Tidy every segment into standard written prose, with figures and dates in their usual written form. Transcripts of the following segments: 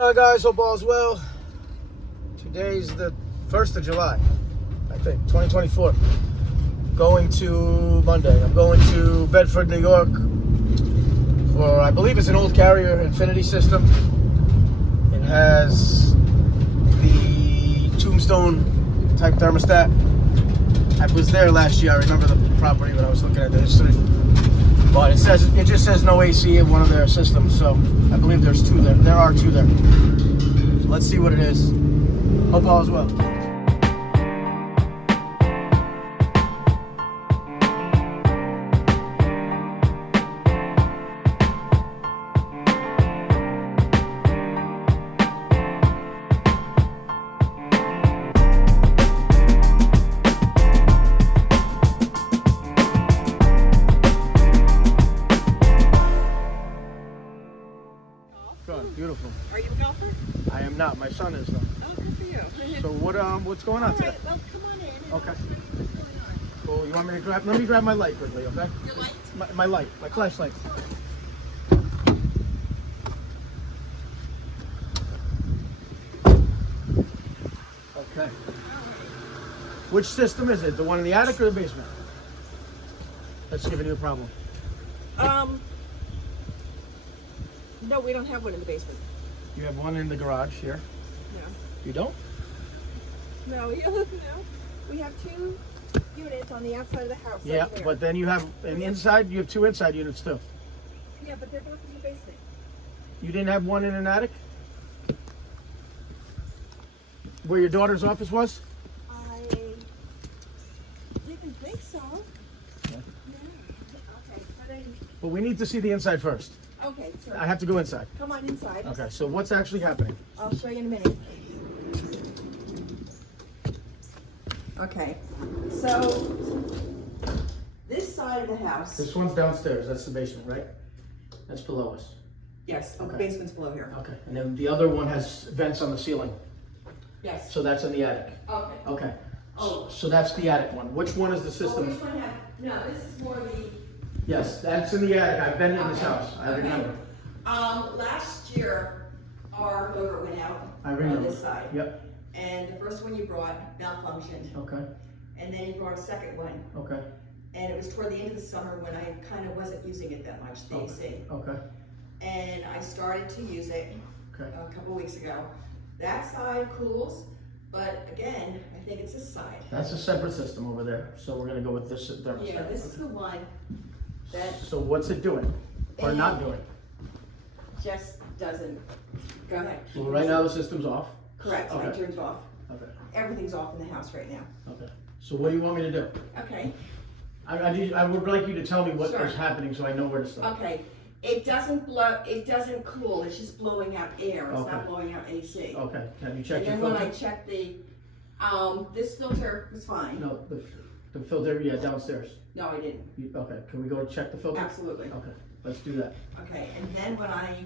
Hi guys, hope all's well. Today's the 1st of July, I think, 2024. Going to Monday. I'm going to Bedford, New York for, I believe it's an old Carrier Infinity system. It has the Tombstone type thermostat. I was there last year. I remember the property when I was looking at the history. But it just says no AC in one of their systems, so I believe there's two there. There are two there. So let's see what it is. Hope all is well. Beautiful. Are you a golfer? I am not. My son is though. Oh, good for you. So what's going on today? All right, well, come on in. Okay. Cool. You want me to grab? Let me grab my light quickly, okay? Your light? My light, my flashlight. Okay. Which system is it? The one in the attic or the basement? That's giving you a problem. No, we don't have one in the basement. You have one in the garage here. No. You don't? No, we have two units on the outside of the house. Yeah, over there. but then you have in the inside. You have two inside units too. Yeah, but they're both in the basement. You didn't have one in an attic? Where your daughter's office was? I didn't think so. Okay. Yeah. Okay. But But we need to see the inside first. okay, sir. I have to go inside. Come on inside. Okay, so what's actually happening? I'll show you in a minute. Okay, so this side of the house. This one's downstairs. That's the basement, right? That's below us. Yes, the Okay. basement's below here. Okay, and then the other one has vents on the ceiling. Yes. So that's in the attic. Okay. Okay. Oh. So that's the attic one. Which one is the Oh, system? which one have? No, this is more the. Yes, that's in the attic. I've been in this Okay. house. I Okay. remember. Last year, our motor went out I on remember. this side. Yep. And the first one you brought malfunctioned. Okay. And then you brought a second one. Okay. And it was toward the end of the summer when I kind of wasn't using it that much, the AC. Okay. And I started to use it Okay. a couple weeks ago. That side cools, but again, I think it's this side. That's a separate system over there. So we're gonna go with this thermostat. Yeah, this is Okay. the one that So what's it doing or not doing? just doesn't, go ahead. Well, right now the system's off. Correct, I Okay. turned it off. Okay. Everything's off in the house right now. Okay. So what do you want me to do? Okay, I would like you to tell me what Sure. is happening so I know where to start. okay. It doesn't cool, it's just blowing out air, it's Okay. not blowing out AC. Okay. Have you And checked your then when I filter? checked this filter was fine. No, the filter, yeah, downstairs. No, I didn't, Okay, can we go check the filter? absolutely. Okay, let's do that. Okay, and then when I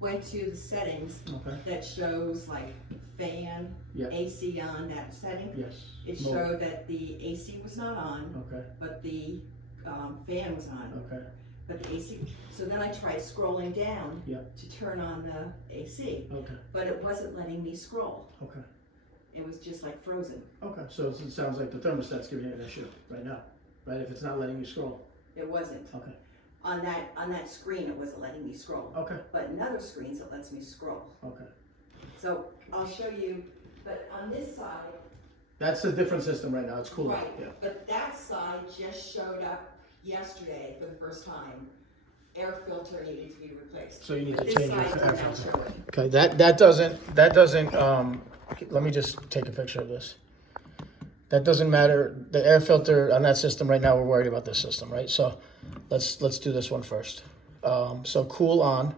went to the settings Okay, that shows like fan, Yeah. AC on that setting, yes. it Mode. showed that the AC was not on, Okay, but the fan was on, okay, but the AC, so then I tried scrolling down Yeah. to turn on the AC, okay, but it wasn't letting me scroll. okay, It was just like frozen. okay. So it sounds like the thermostat's giving you an issue right now, right? If it's not letting you scroll. It wasn't. Okay, On that screen, it wasn't letting me scroll. okay, But in other screens, it lets me scroll. okay. So I'll show you, but on this side, That's a different system right now. It's cooling. right, Yeah. but that side just showed up yesterday for the first time. Air filter needed to be replaced. So you need But to this change your side air did not filter. show it. Okay, that doesn't, let me just take a picture of this. That doesn't matter, the air filter on that system right now, we're worried about this system, right? So let's do this one first. So cool on.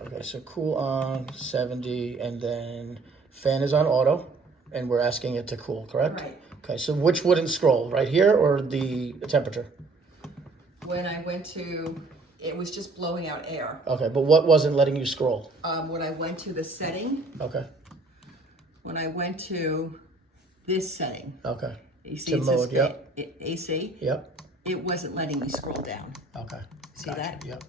Okay, so cool on 70, and then fan is on auto, and we're asking it to cool, correct? Right. Okay, so which wouldn't scroll, right here or the temperature? When I went to, it was just blowing out air. Okay, but what wasn't letting you scroll? When I went to the setting, Okay, when I went to this setting, okay, you see To it says mode, yep. AC, yep, it wasn't letting me scroll down. okay. See Gotcha, that? Yep.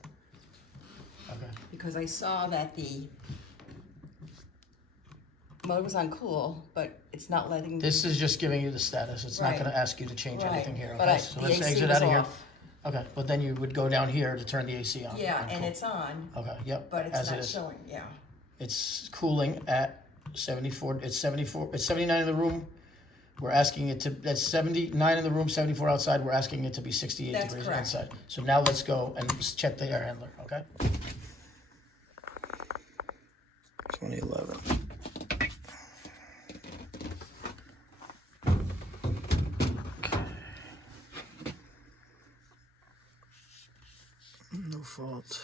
Okay. Because because I saw that the motor was on cool, but it's not letting. This is just giving you the status. It's not Right. going to ask you to change Right. anything here. But Okay, so the let's AC exit was out of here. off. Okay, but then you would go down here to turn the AC on. Yeah, and cool. it's on. Okay, yep. But it's as not it is. showing. Yeah. It's cooling at 74. It's 74. It's 79 in the room. We're asking it to. That's 79 in the room, 74 outside. We're asking it to be 68 That's degrees correct. inside. So now let's go and check the air handler. Okay. 2011. No fault.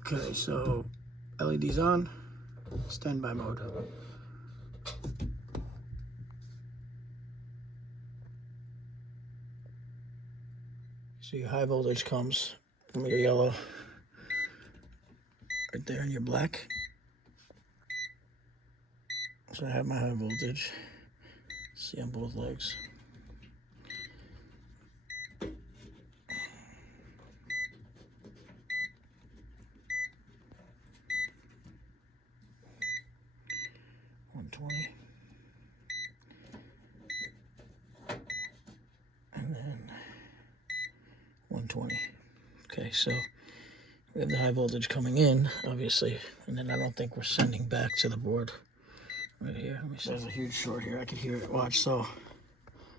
Okay, so LED's on, standby mode. So your high voltage comes from your yellow right there, and your black. So I have my high voltage. See on both legs. And then 120. Okay, so we have the high voltage coming in, obviously, and then I don't think we're sending back to the board. Right here, let me see. There's a huge short here. I could hear it. Watch. So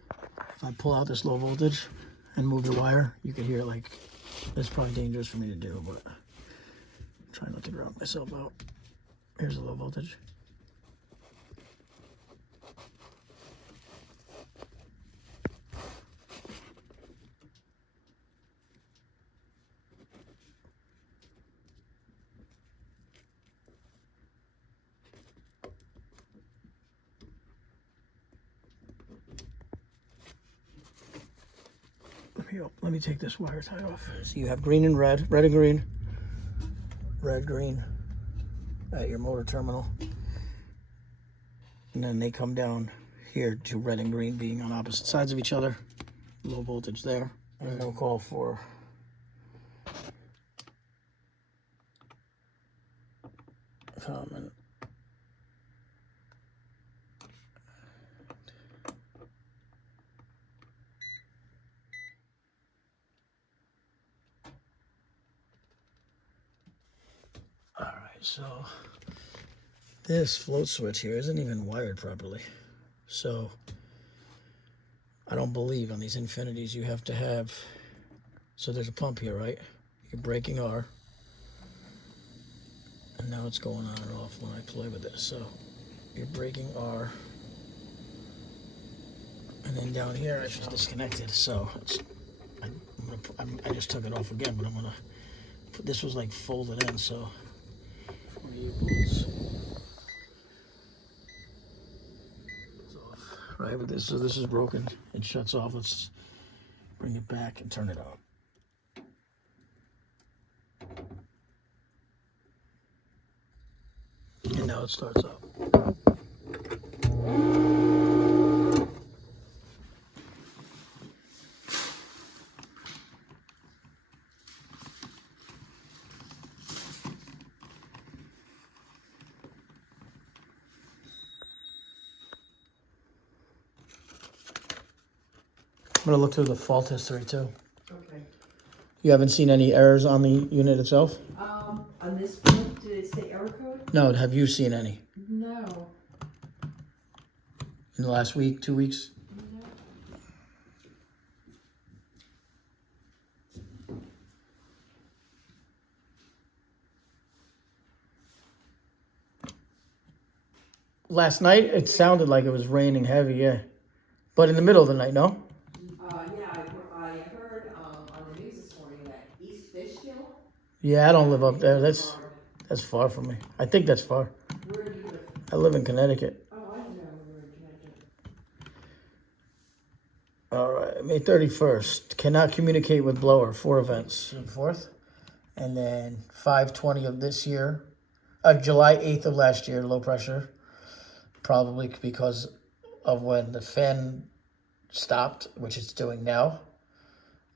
if I pull out this low voltage and move the wire, you could hear it. Like, it's probably dangerous for me to do, but I'm trying not to ground myself out. Here's the low voltage. Let me take this wire tie off. So you have green and red, red and green, red, green at your motor terminal. And then they come down here to red and green being on opposite sides of each other. Low voltage there. And no call for common. So this float switch here isn't even wired properly. So I don't believe on these Infinities you have to have, so there's a pump here, right? You're breaking R. And now it's going on and off when I play with this. So you're breaking R. And then down here it's just disconnected. So it's, I just took it off again, but I'm gonna put, this was like folded in, so right, but this, so this is broken. It shuts off. Let's bring it back and turn it on. And now it starts up. I'm gonna look through the fault history too. Okay. You haven't seen any errors on the unit itself? On this one, did it say error code? No, have you seen any? No. In the last week, 2 weeks? No. Last night, it sounded like it was raining heavy, yeah. But in the middle of the night, no? Yeah, I heard on the news this morning that East Fishkill. Yeah, I don't live up there. That's far from me. I think that's far. Where do you live? I live in Connecticut. Oh, I didn't know we were in Connecticut. All right, May 31st. Cannot communicate with blower. 4 events. June 4th. And then 5/20 of this year. July 8th of last year, low pressure. Probably because of when the fan stopped, which it's doing now.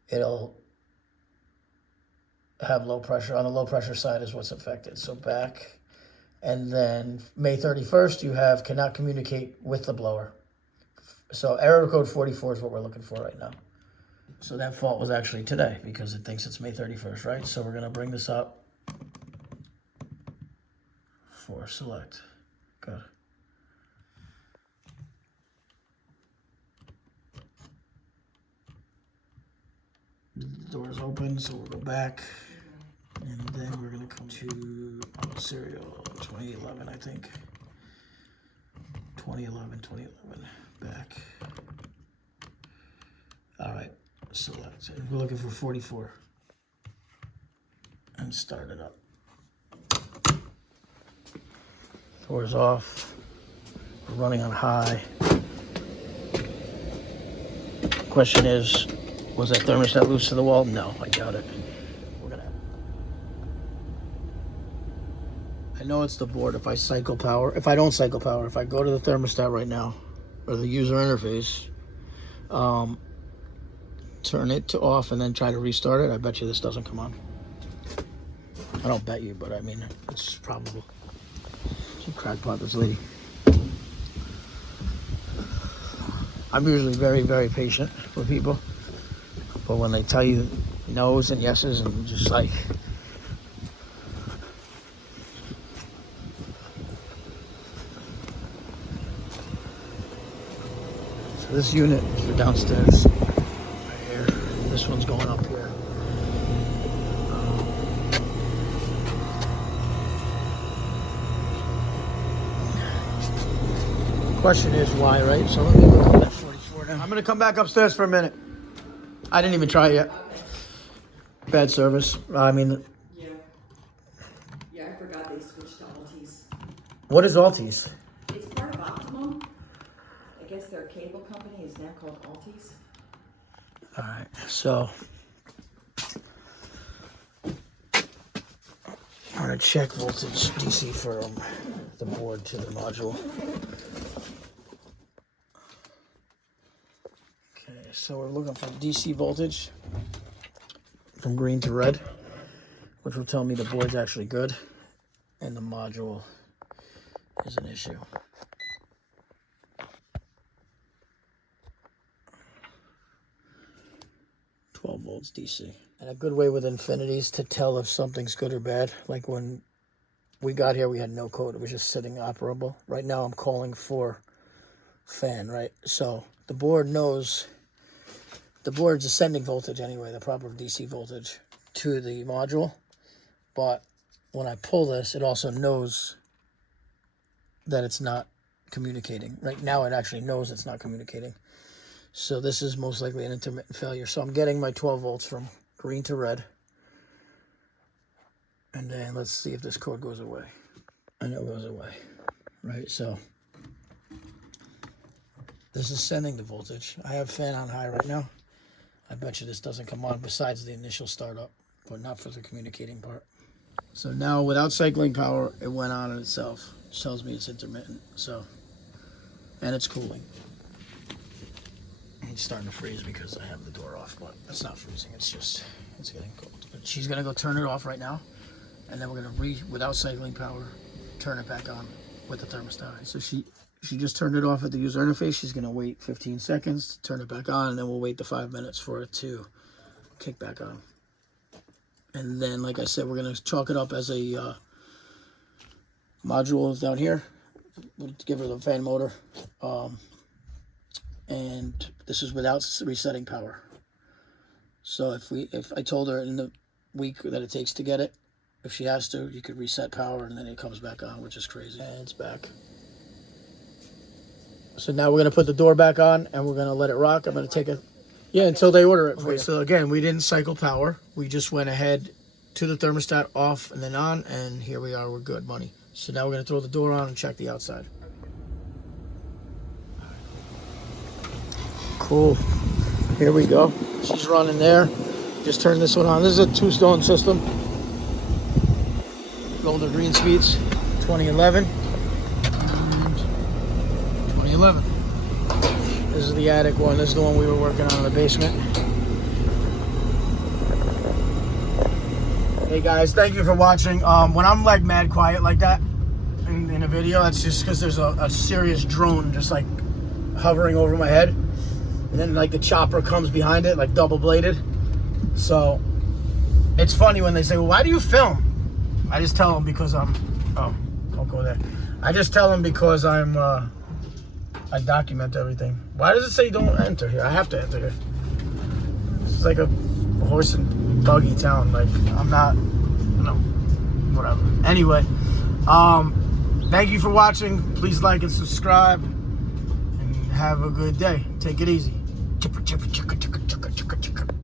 It'll have low pressure. On the low pressure side is what's affected. So back, and then May 31st, you have cannot communicate with the blower. So error code 44 is what we're looking for right now. So that fault was actually today because it thinks it's May 31st, right? So we're gonna bring this up for select. Good. The door's open, so we'll go back. And then we're gonna come to serial 2011, I think. 2011, back. All right, select. And we're looking for 44. And start it up. Doors off. We're running on high. Question is, was that thermostat loose to the wall? No, I doubt it. I know it's the board. If I cycle power, if I don't cycle power, if I go to the thermostat right now, or the user interface, turn it to off and then try to restart it, I bet you this doesn't come on. I don't bet you, but I mean, it's probable. Some crackpot, this lady. I'm usually very, very patient with people, but when they tell you no's and yeses and just like, so this unit is for downstairs, right here. This one's going up here. Question is why, right? So let me look at that 44 now. I'm gonna come back upstairs for a minute. I didn't even try it yet. Okay. Bad service. I mean, Yeah. Yeah, I forgot they switched to Altis. what is Altis? It's part of Optimum. I guess their cable company is now called Altis. All right, so I'm gonna check voltage DC from the board to the module. Okay, so we're looking for DC voltage from green to red, which will tell me the board's actually good and the module is an issue. Volts DC. And a good way with infinities to tell if something's good or bad, like when we got here we had no code, it was just sitting operable. Right now I'm calling for fan, right? So the board knows, the board's sending voltage anyway, the proper DC voltage to the module, but when I pull this it also knows that it's not communicating. Right now it actually knows it's not communicating. So this is most likely an intermittent failure. So I'm getting my 12 volts from green to red. And then let's see if this code goes away. I know it goes away, right? So this is sending the voltage. I have fan on high right now. I bet you this doesn't come on besides the initial startup, but not for the communicating part. So now without cycling power, it went on in itself. It tells me it's intermittent, so, and it's cooling. It's starting to freeze because I have the door off, but it's not freezing, it's just, it's getting cold. But she's gonna go turn it off right now, and then we're gonna without cycling power, turn it back on with the thermostat. So she just turned it off at the user interface. She's gonna wait 15 seconds to turn it back on, and then we'll wait the 5 minutes for it to kick back on. And then, like I said, we're gonna chalk it up as a module down here. We'll give her the fan motor. And this is without resetting power. So if I told her in the week that it takes to get it, if she has to, you could reset power and then it comes back on, which is crazy. And it's back. So now we're gonna put the door back on and we're gonna let it rock. I'm gonna take it, yeah, until they order it for you. So again, we didn't cycle power. We just went ahead to the thermostat off and then on, and here we are, we're good, money. So now we're gonna throw the door on and check the outside. Cool. Here we go. She's running there. Just turn this one on. This is a 2-stone system. Golden green speeds. 2011. And 2011. This is the attic one. This is the one we were working on in the basement. Hey guys, thank you for watching. When I'm like mad quiet like that in a video, that's just because there's a serious drone just like hovering over my head, and then like the chopper comes behind it, like double bladed. So it's funny when they say, well, why do you film? I just tell them because I'm, oh, don't go there. I just tell them because I document everything. Why does it say don't enter here? I have to enter here. It's like a horse and buggy town. Like, I'm not, you know, whatever. Anyway, thank you for watching. Please like and subscribe, and have a good day. Take it easy. Chipper, chipper, chicka, chicka.